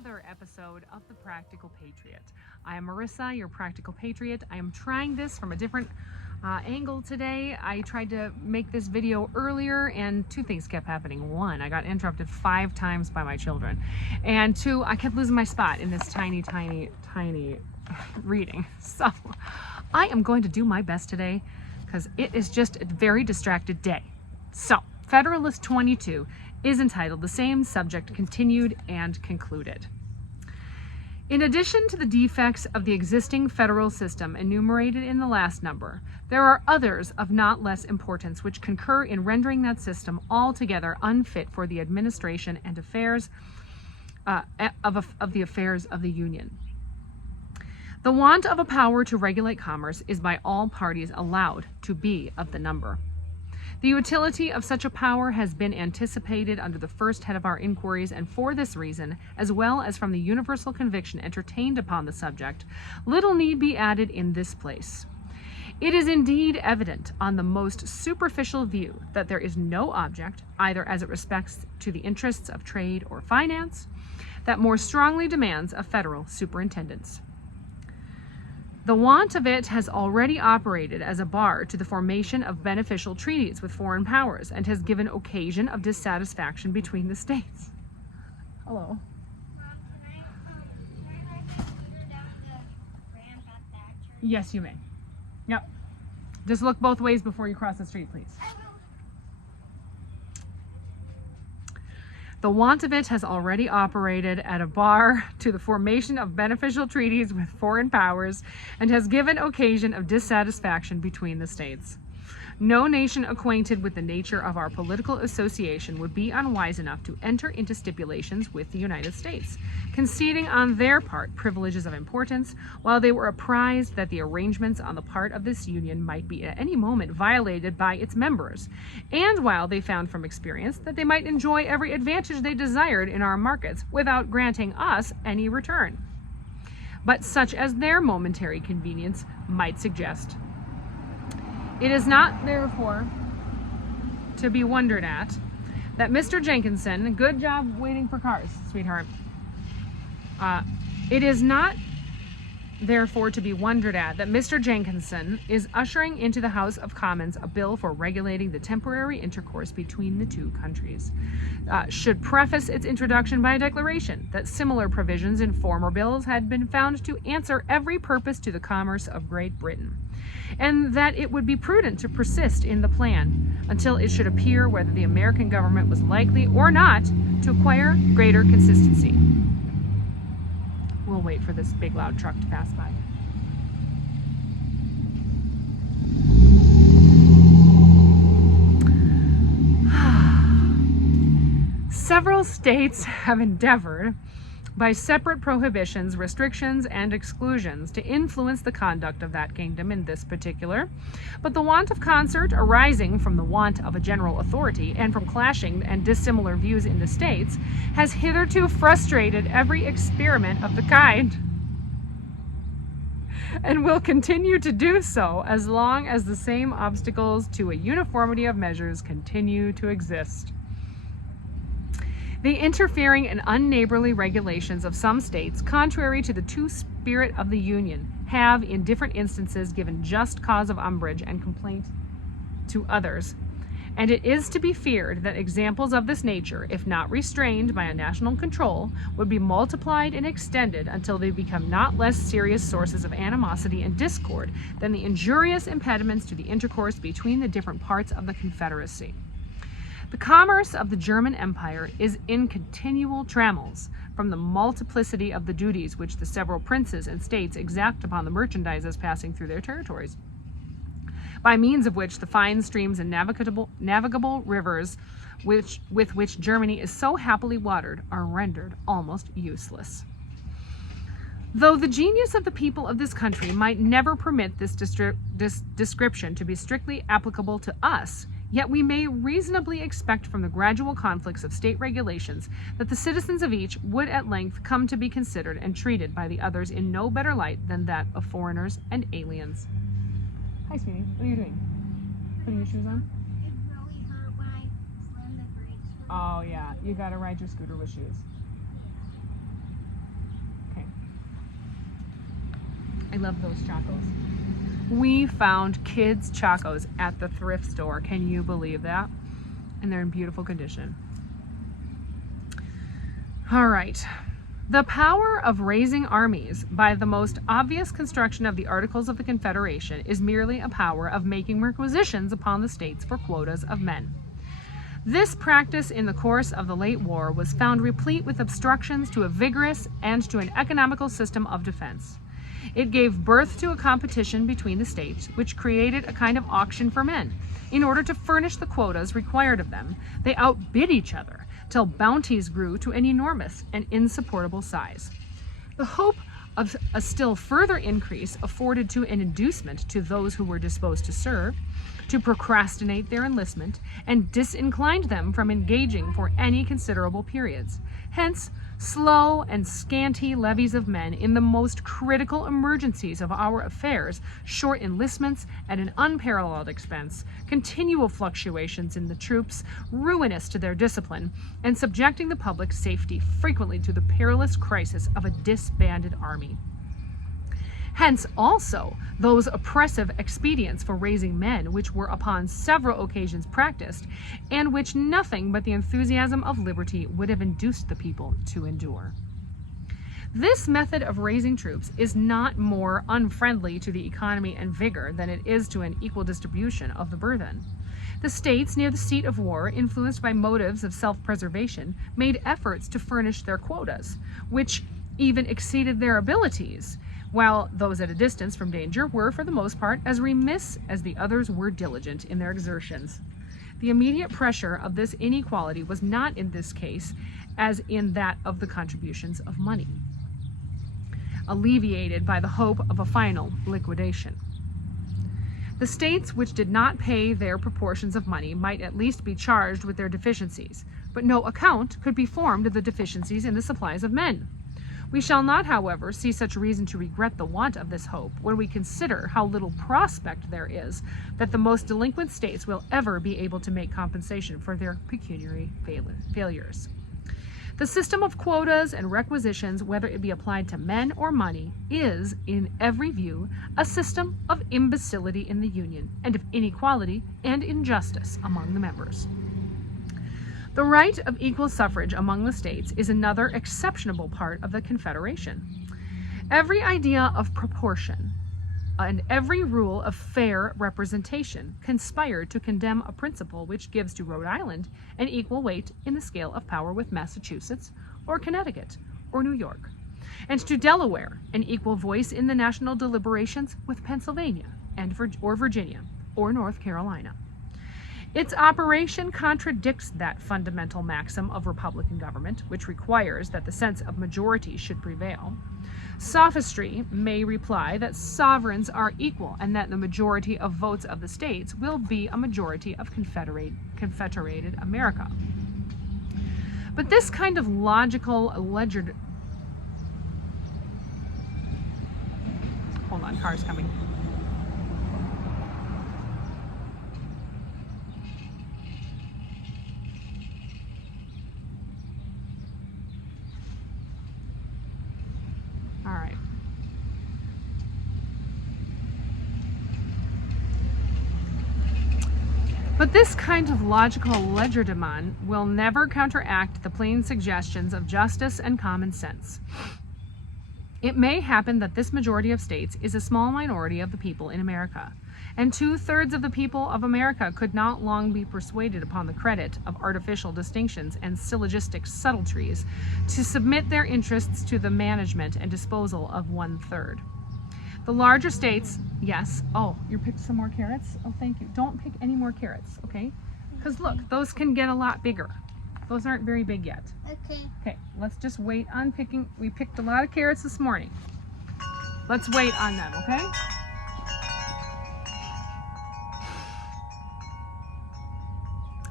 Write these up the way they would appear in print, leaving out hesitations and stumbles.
another episode of The Practical Patriot. I am Marissa, your Practical Patriot. I am trying this from a different angle today. I tried to make this video earlier and two things kept happening. One, I got interrupted 5 times by my children. And 2, I kept losing my spot in this tiny reading. So I am going to do my best today because it is just a very distracted day. So Federalist 22 is entitled The Same Subject Continued and Concluded. In addition to the defects of the existing federal system enumerated in the last number, there are others of not less importance which concur in rendering that system altogether unfit for the administration and affairs of the affairs of the Union. The want of a power to regulate commerce is by all parties allowed to be of the number. The utility of such a power has been anticipated under the first head of our inquiries, and for this reason, as well as from the universal conviction entertained upon the subject, little need be added in this place. It is indeed evident on the most superficial view that there is no object, either as it respects to the interests of trade or finance, that more strongly demands a federal superintendence. The want of it has already operated as a bar to the formation of beneficial treaties with foreign powers and has given occasion of dissatisfaction between the states. Hello. Mom, can I ride the scooter down the ramp at that church? Yes, you may. Yep. Just look both ways before you cross the street, please. The want of it has already operated at a bar to the formation of beneficial treaties with foreign powers and has given occasion of dissatisfaction between the states. No nation acquainted with the nature of our political association would be unwise enough to enter into stipulations with the United States, conceding on their part privileges of importance, while they were apprised that the arrangements on the part of this union might be at any moment violated by its members, and while they found from experience that they might enjoy every advantage they desired in our markets without granting us any return, but such as their momentary convenience might suggest. It is not, therefore, to be wondered at that Mr. Jenkinson, good job waiting for cars, sweetheart. It is not, therefore, to be wondered at that Mr. Jenkinson is ushering into the House of Commons a bill for regulating the temporary intercourse between the two countries. Should preface its introduction by a declaration that similar provisions in former bills had been found to answer every purpose to the commerce of Great Britain, and that it would be prudent to persist in the plan until it should appear whether the American government was likely or not to acquire greater consistency. We'll wait for this big loud truck to pass by. Several states have endeavored, by separate prohibitions, restrictions, and exclusions, to influence the conduct of that kingdom in this particular, but the want of concert arising from the want of a general authority and from clashing and dissimilar views in the states has hitherto frustrated every experiment of the kind, and will continue to do so as long as the same obstacles to a uniformity of measures continue to exist. The interfering and unneighborly regulations of some states, contrary to the true spirit of the Union, have in different instances given just cause of umbrage and complaint to others, and it is to be feared that examples of this nature, if not restrained by a national control, would be multiplied and extended until they become not less serious sources of animosity and discord than the injurious impediments to the intercourse between the different parts of the Confederacy. The commerce of the German Empire is in continual trammels from the multiplicity of the duties which the several princes and states exact upon the merchandises passing through their territories, by means of which the fine streams and navigable rivers with which Germany is so happily watered are rendered almost useless. Though the genius of the people of this country might never permit this description to be strictly applicable to us, yet we may reasonably expect from the gradual conflicts of state regulations that the citizens of each would at length come to be considered and treated by the others in no better light than that of foreigners and aliens. Hi, sweetie. What are you doing? Putting your shoes on? It really hurt when I slammed the brakes. Oh, yeah. You gotta ride your scooter with shoes. I love those Chacos. We found kids' Chacos at the thrift store. Can you believe that? And they're in beautiful condition. All right. The power of raising armies by the most obvious construction of the Articles of the Confederation is merely a power of making requisitions upon the states for quotas of men. This practice in the course of the late war was found replete with obstructions to a vigorous and to an economical system of defense. It gave birth to a competition between the states, which created a kind of auction for men. In order to furnish the quotas required of them, they outbid each other, till bounties grew to an enormous and insupportable size. The hope of a still further increase afforded to an inducement to those who were disposed to serve, to procrastinate their enlistment, and disinclined them from engaging for any considerable periods. Hence, slow and scanty levies of men in the most critical emergencies of our affairs, short enlistments at an unparalleled expense, continual fluctuations in the troops, ruinous to their discipline, and subjecting the public safety frequently to the perilous crisis of a disbanded army. Hence also those oppressive expedients for raising men which were upon several occasions practiced, and which nothing but the enthusiasm of liberty would have induced the people to endure. This method of raising troops is not more unfriendly to the economy and vigor than it is to an equal distribution of the burthen. The states near the seat of war, influenced by motives of self-preservation, made efforts to furnish their quotas, which even exceeded their abilities, while those at a distance from danger were, for the most part, as remiss as the others were diligent in their exertions. The immediate pressure of this inequality was not in this case as in that of the contributions of money, alleviated by the hope of a final liquidation. The states which did not pay their proportions of money might at least be charged with their deficiencies, but no account could be formed of the deficiencies in the supplies of men. We shall not, however, see such reason to regret the want of this hope when we consider how little prospect there is that the most delinquent states will ever be able to make compensation for their pecuniary failures. The system of quotas and requisitions, whether it be applied to men or money, is, in every view, a system of imbecility in the Union, and of inequality and injustice among the members. The right of equal suffrage among the states is another exceptionable part of the Confederation. Every idea of proportion and every rule of fair representation conspired to condemn a principle which gives to Rhode Island an equal weight in the scale of power with Massachusetts, or Connecticut, or New York, and to Delaware an equal voice in the national deliberations with Pennsylvania or Virginia, or North Carolina. Its operation contradicts that fundamental maxim of Republican government, which requires that the sense of majority should prevail. Sophistry may reply that sovereigns are equal and that the majority of votes of the states will be a majority of confederated America. But this kind of logical ledger... Hold on, car's coming. All right. But this kind of logical legerdemain will never counteract the plain suggestions of justice and common sense. It may happen that this majority of states is a small minority of the people in America, and 2/3 of the people of America could not long be persuaded upon the credit of artificial distinctions and syllogistic subtleties to submit their interests to the management and disposal of 1/3. The larger states, yes. Oh, you picked some more carrots? Oh, thank you. Don't pick any more carrots, okay? Because look, those can get a lot bigger. Those aren't very big yet. Okay. Okay, let's just wait on picking. We picked a lot of carrots this morning. Let's wait on them, okay?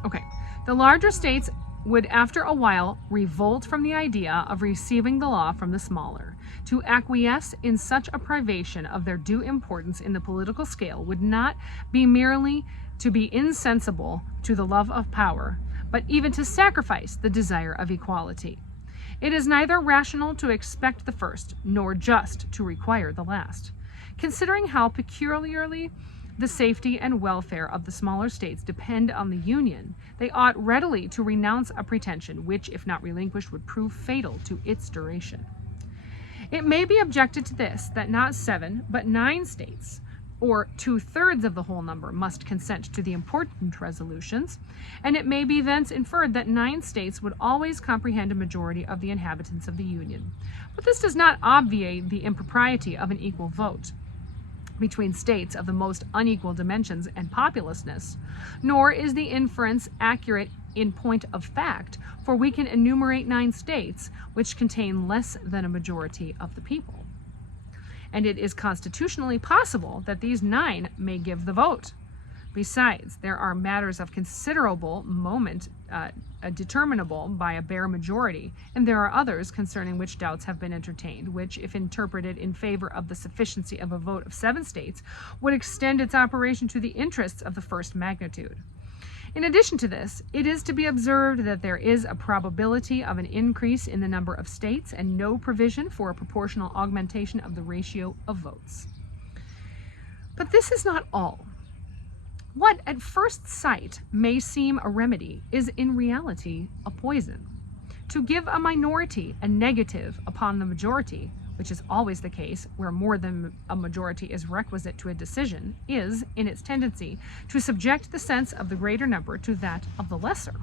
Okay, the larger states would after a while revolt from the idea of receiving the law from the smaller. To acquiesce in such a privation of their due importance in the political scale would not be merely to be insensible to the love of power, but even to sacrifice the desire of equality. It is neither rational to expect the first, nor just to require the last. Considering how peculiarly the safety and welfare of the smaller states depend on the Union, they ought readily to renounce a pretension which, if not relinquished, would prove fatal to its duration. It may be objected to this, that not 7, but 9 states, or 2/3 of the whole number, must consent to the important resolutions, and it may be thence inferred that 9 states would always comprehend a majority of the inhabitants of the Union. But this does not obviate the impropriety of an equal vote between states of the most unequal dimensions and populousness, nor is the inference accurate in point of fact, for we can enumerate 9 states which contain less than a majority of the people. And it is constitutionally possible that these 9 may give the vote. Besides, there are matters of considerable moment determinable by a bare majority, and there are others concerning which doubts have been entertained, which, if interpreted in favor of the sufficiency of a vote of 7 states, would extend its operation to the interests of the first magnitude. In addition to this, it is to be observed that there is a probability of an increase in the number of states and no provision for a proportional augmentation of the ratio of votes. But this is not all. What at first sight may seem a remedy is in reality a poison. To give a minority a negative upon the majority, which is always the case where more than a majority is requisite to a decision, is, in its tendency, to subject the sense of the greater number to that of the lesser.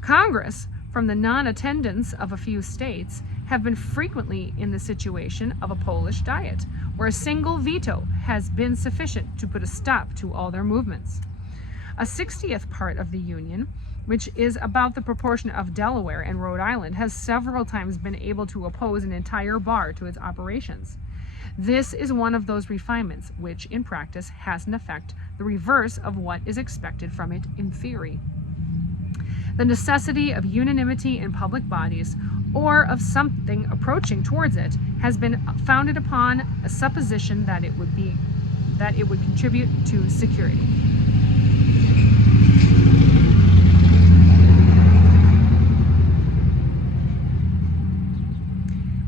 Congress, from the non-attendance of a few states, have been frequently in the situation of a Polish Diet, where a single veto has been sufficient to put a stop to all their movements. A 60th part of the Union, which is about the proportion of Delaware and Rhode Island, has several times been able to oppose an entire bar to its operations. This is one of those refinements which, in practice, has an effect the reverse of what is expected from it in theory. The necessity of unanimity in public bodies, or of something approaching towards it, has been founded upon a supposition that it would contribute to security.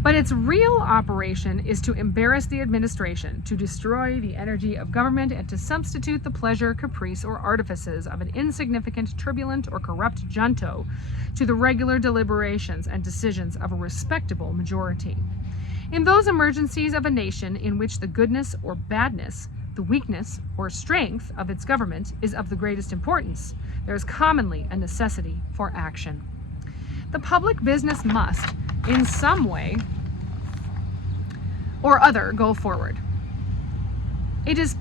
But its real operation is to embarrass the administration, to destroy the energy of government, and to substitute the pleasure, caprice, or artifices of an insignificant, turbulent, or corrupt junto to the regular deliberations and decisions of a respectable majority. In those emergencies of a nation in which the goodness or badness, the weakness or strength of its government is of the greatest importance, there is commonly a necessity for action. The public business must, in some way or other, go forward. It is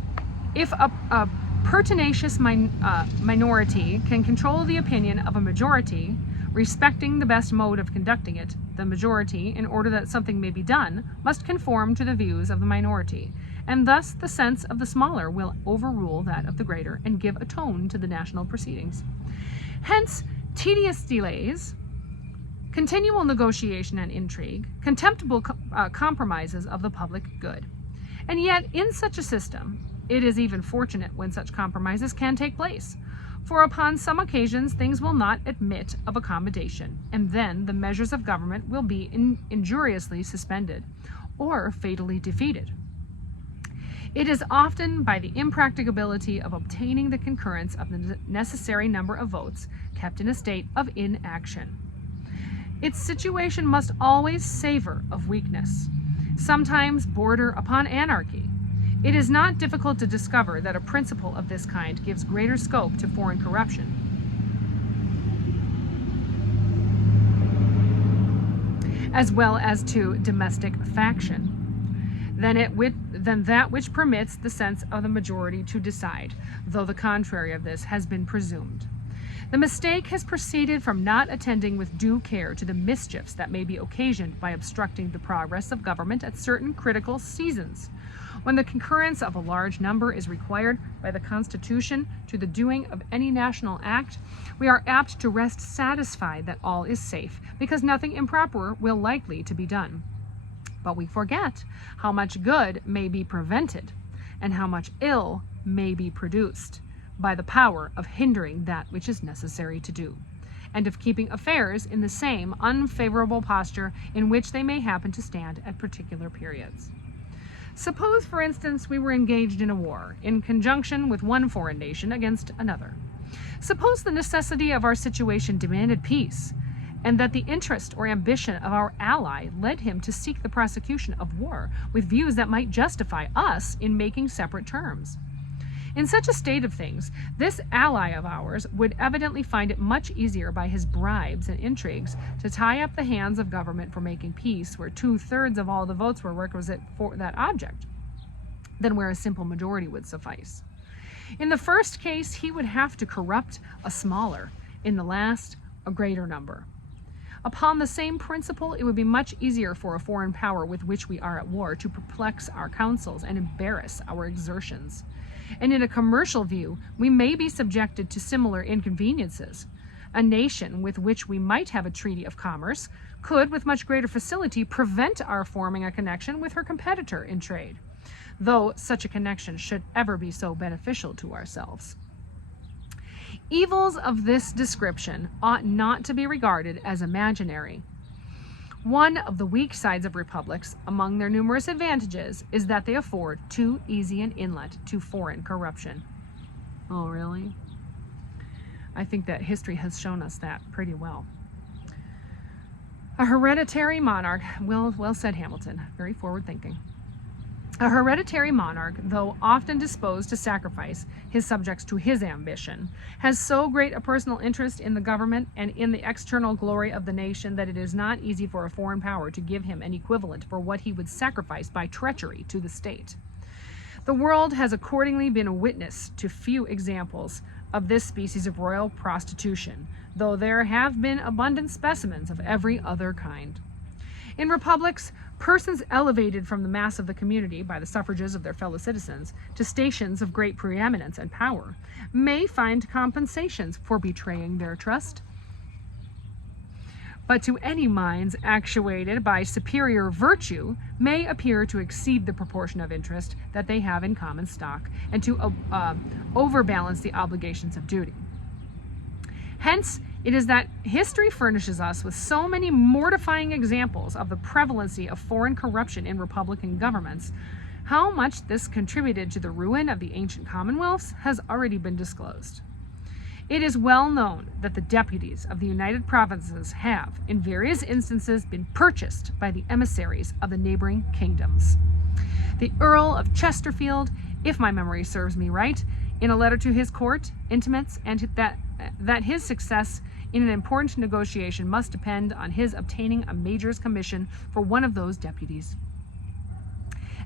if a pertinacious minority can control the opinion of a majority respecting the best mode of conducting it, the majority, in order that something may be done, must conform to the views of the minority, and thus the sense of the smaller will overrule that of the greater and give a tone to the national proceedings. Hence, tedious delays, continual negotiation and intrigue, contemptible compromises of the public good. And yet, in such a system, it is even fortunate when such compromises can take place, for upon some occasions things will not admit of accommodation, and then the measures of government will be injuriously suspended or fatally defeated. It is often by the impracticability of obtaining the concurrence of the necessary number of votes kept in a state of inaction. Its situation must always savor of weakness, sometimes border upon anarchy. It is not difficult to discover that a principle of this kind gives greater scope to foreign corruption as well as to domestic faction than that which permits the sense of the majority to decide, though the contrary of this has been presumed. The mistake has proceeded from not attending with due care to the mischiefs that may be occasioned by obstructing the progress of government at certain critical seasons. When the concurrence of a large number is required by the Constitution to the doing of any national act, we are apt to rest satisfied that all is safe, because nothing improper will likely to be done. But we forget how much good may be prevented, and how much ill may be produced, by the power of hindering that which is necessary to do, and of keeping affairs in the same unfavorable posture in which they may happen to stand at particular periods. Suppose, for instance, we were engaged in a war in conjunction with one foreign nation against another. Suppose the necessity of our situation demanded peace, and that the interest or ambition of our ally led him to seek the prosecution of war with views that might justify us in making separate terms. In such a state of things, this ally of ours would evidently find it much easier by his bribes and intrigues to tie up the hands of government for making peace where 2/3 of all the votes were requisite for that object, than where a simple majority would suffice. In the first case, he would have to corrupt a smaller, in the last, a greater number. Upon the same principle, it would be much easier for a foreign power with which we are at war to perplex our counsels and embarrass our exertions. And in a commercial view, we may be subjected to similar inconveniences. A nation with which we might have a treaty of commerce could, with much greater facility, prevent our forming a connection with her competitor in trade, though such a connection should ever be so beneficial to ourselves. Evils of this description ought not to be regarded as imaginary. One of the weak sides of republics, among their numerous advantages, is that they afford too easy an inlet to foreign corruption. Oh, really? I think that history has shown us that pretty well. A hereditary monarch, well said, Hamilton, very forward thinking. A hereditary monarch, though often disposed to sacrifice his subjects to his ambition, has so great a personal interest in the government and in the external glory of the nation that it is not easy for a foreign power to give him an equivalent for what he would sacrifice by treachery to the state. The world has accordingly been a witness to few examples of this species of royal prostitution, though there have been abundant specimens of every other kind. In republics, persons elevated from the mass of the community by the suffrages of their fellow citizens to stations of great preeminence and power may find compensations for betraying their trust. But to any minds actuated by superior virtue may appear to exceed the proportion of interest that they have in common stock and to overbalance the obligations of duty. Hence, it is that history furnishes us with so many mortifying examples of the prevalency of foreign corruption in republican governments. How much this contributed to the ruin of the ancient commonwealths has already been disclosed. It is well known that the deputies of the United Provinces have, in various instances, been purchased by the emissaries of the neighboring kingdoms. The Earl of Chesterfield, if my memory serves me right, in a letter to his court, intimates and that his success in an important negotiation must depend on his obtaining a major's commission for one of those deputies.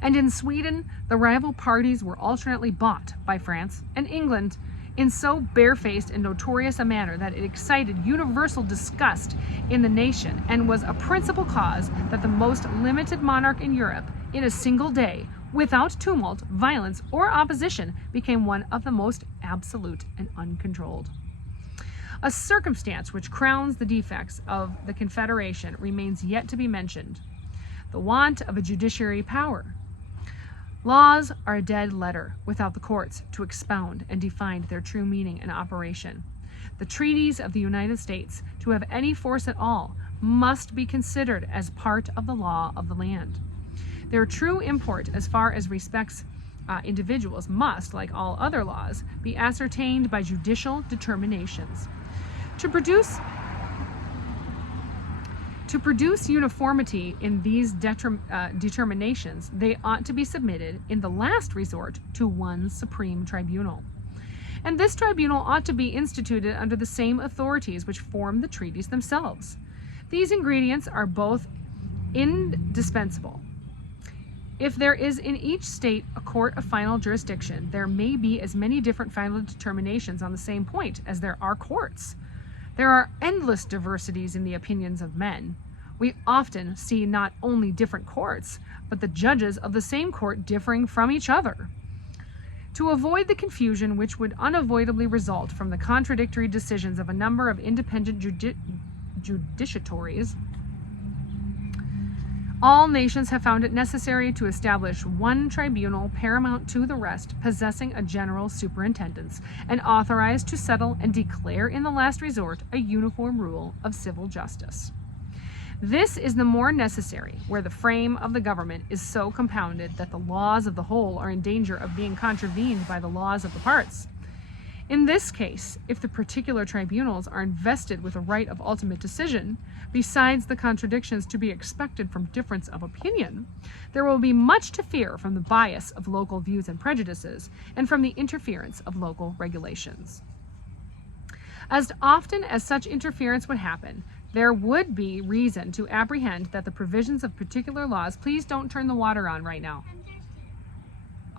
And in Sweden, the rival parties were alternately bought by France and England in so barefaced and notorious a manner that it excited universal disgust in the nation and was a principal cause that the most limited monarch in Europe, in a single day, without tumult, violence, or opposition, became one of the most absolute and uncontrolled. A circumstance which crowns the defects of the Confederation remains yet to be mentioned: the want of a judiciary power. Laws are a dead letter without the courts to expound and define their true meaning and operation. The treaties of the United States, to have any force at all, must be considered as part of the law of the land. Their true import as far as respects individuals must, like all other laws, be ascertained by judicial determinations. To produce uniformity in these determinations, they ought to be submitted, in the last resort, to one supreme tribunal. And this tribunal ought to be instituted under the same authorities which form the treaties themselves. These ingredients are both indispensable. If there is in each state a court of final jurisdiction, there may be as many different final determinations on the same point as there are courts. There are endless diversities in the opinions of men. We often see not only different courts, but the judges of the same court differing from each other. To avoid the confusion which would unavoidably result from the contradictory decisions of a number of independent judiciatories, all nations have found it necessary to establish one tribunal paramount to the rest, possessing a general superintendence, and authorized to settle and declare in the last resort a uniform rule of civil justice. This is the more necessary where the frame of the government is so compounded that the laws of the whole are in danger of being contravened by the laws of the parts. In this case, if the particular tribunals are invested with a right of ultimate decision, besides the contradictions to be expected from difference of opinion, there will be much to fear from the bias of local views and prejudices, and from the interference of local regulations. As often as such interference would happen, there would be reason to apprehend that the provisions of particular laws— please don't turn the water on right now.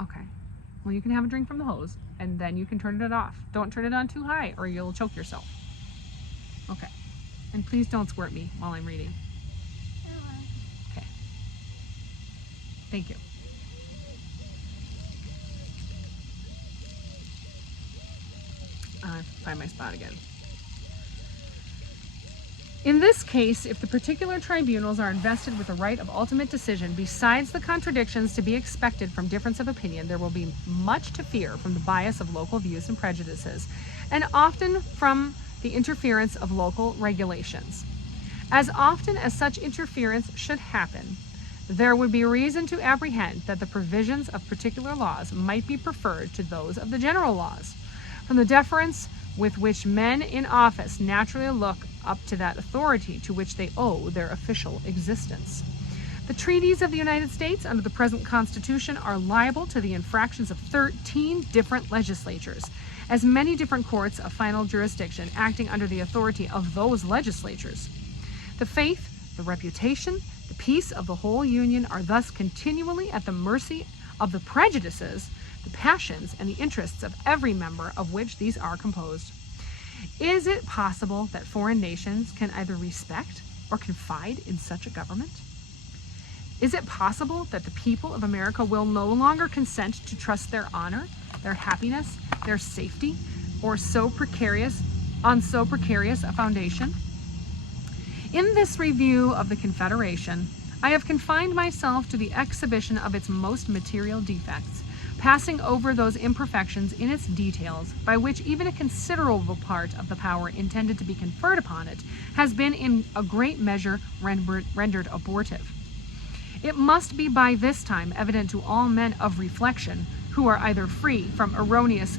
Okay. Well, you can have a drink from the hose, and then you can turn it off. Don't turn it on too high, or you'll choke yourself. Okay. And please don't squirt me while I'm reading. Okay. Thank you. I find my spot again. In this case, if the particular tribunals are invested with a right of ultimate decision, besides the contradictions to be expected from difference of opinion, there will be much to fear from the bias of local views and prejudices, and often from the interference of local regulations. As often as such interference should happen, there would be reason to apprehend that the provisions of particular laws might be preferred to those of the general laws, from the deference with which men in office naturally look up to that authority to which they owe their official existence. The treaties of the United States under the present Constitution are liable to the infractions of 13 different legislatures, as many different courts of final jurisdiction acting under the authority of those legislatures. The faith, the reputation, the peace of the whole Union are thus continually at the mercy of the prejudices, the passions, and the interests of every member of which these are composed. Is it possible that foreign nations can either respect or confide in such a government? Is it possible that the people of America will no longer consent to trust their honor, their happiness, their safety, on so precarious a foundation? In this review of the Confederation, I have confined myself to the exhibition of its most material defects, passing over those imperfections in its details by which even a considerable part of the power intended to be conferred upon it has been in a great measure rendered abortive. It must be by this time evident to all men of reflection, who are either free from erroneous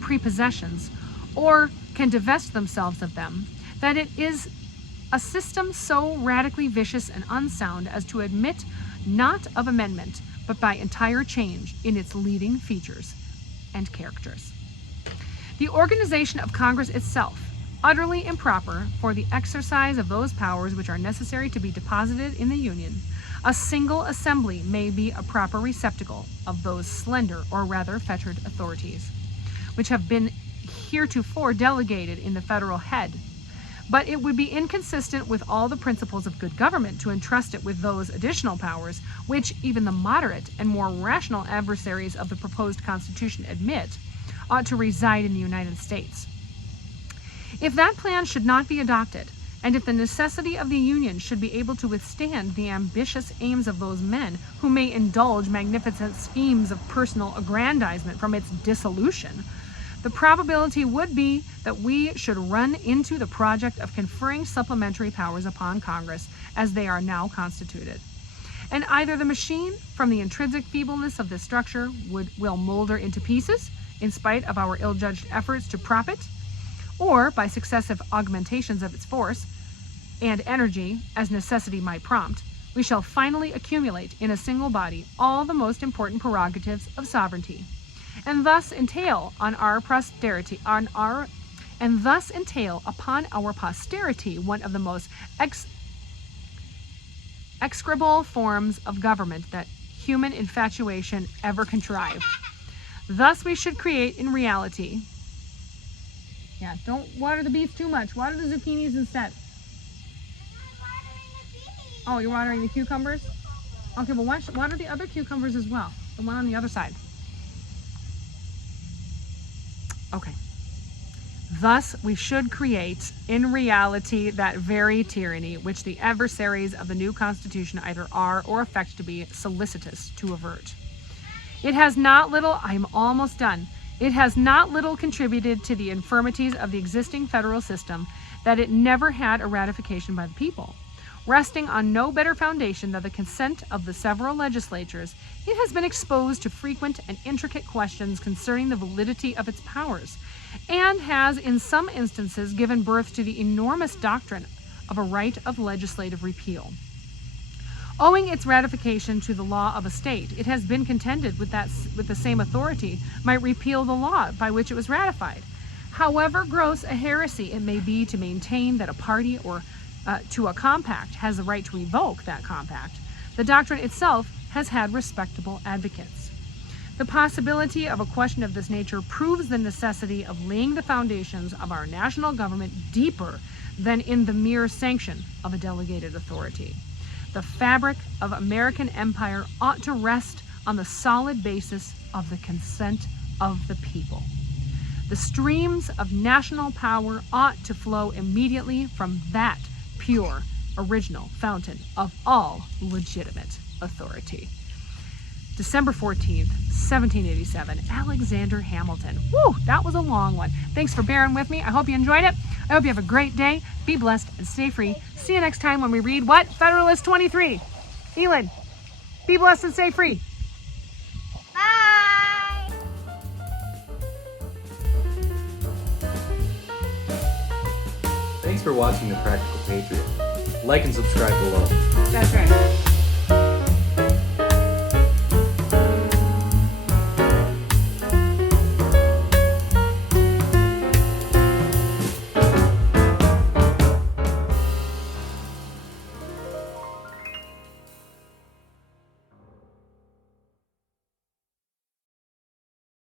prepossessions or can divest themselves of them, that it is a system so radically vicious and unsound as to admit not of amendment, but by entire change in its leading features and characters. The organization of Congress itself, utterly improper for the exercise of those powers which are necessary to be deposited in the Union, a single assembly may be a proper receptacle of those slender, or rather fettered, authorities, which have been heretofore delegated in the federal head. But it would be inconsistent with all the principles of good government to entrust it with those additional powers which even the moderate and more rational adversaries of the proposed Constitution admit ought to reside in the United States. If that plan should not be adopted, and if the necessity of the Union should be able to withstand the ambitious aims of those men who may indulge magnificent schemes of personal aggrandizement from its dissolution, the probability would be that we should run into the project of conferring supplementary powers upon Congress as they are now constituted. And either the machine, from the intrinsic feebleness of this structure, will molder into pieces, in spite of our ill-judged efforts to prop it, or by successive augmentations of its force and energy, as necessity might prompt, we shall finally accumulate in a single body all the most important prerogatives of sovereignty, and thus entail upon our posterity one of the most execrable forms of government that human infatuation ever contrived. Thus we should create in reality— yeah, don't water the beets too much. Water the zucchinis instead. Oh, you're watering the cucumbers? Okay, well water the other cucumbers as well. The one on the other side. Okay. Thus, we should create, in reality, that very tyranny which the adversaries of the new Constitution either are or affect to be solicitous to avert. It has not little— I'm almost done. It has not little contributed to the infirmities of the existing federal system that it never had a ratification by the people. Resting on no better foundation than the consent of the several legislatures, it has been exposed to frequent and intricate questions concerning the validity of its powers, and has in some instances given birth to the enormous doctrine of a right of legislative repeal. Owing its ratification to the law of a state, it has been contended with the same authority might repeal the law by which it was ratified. However gross a heresy it may be to maintain that a party or to a compact has the right to revoke that compact, the doctrine itself has had respectable advocates. The possibility of a question of this nature proves the necessity of laying the foundations of our national government deeper than in the mere sanction of a delegated authority. The fabric of American empire ought to rest on the solid basis of the consent of the people. The streams of national power ought to flow immediately from that pure, original fountain of all legitimate authority. December 14th, 1787, Alexander Hamilton. Woo, that was a long one. Thanks for bearing with me. I hope you enjoyed it. I hope you have a great day. Be blessed and stay free. See you next time when we read what? Federalist 23. Elin, be blessed and stay free. Bye! Thanks for watching The Practical Patriot. Like and subscribe below. That's right.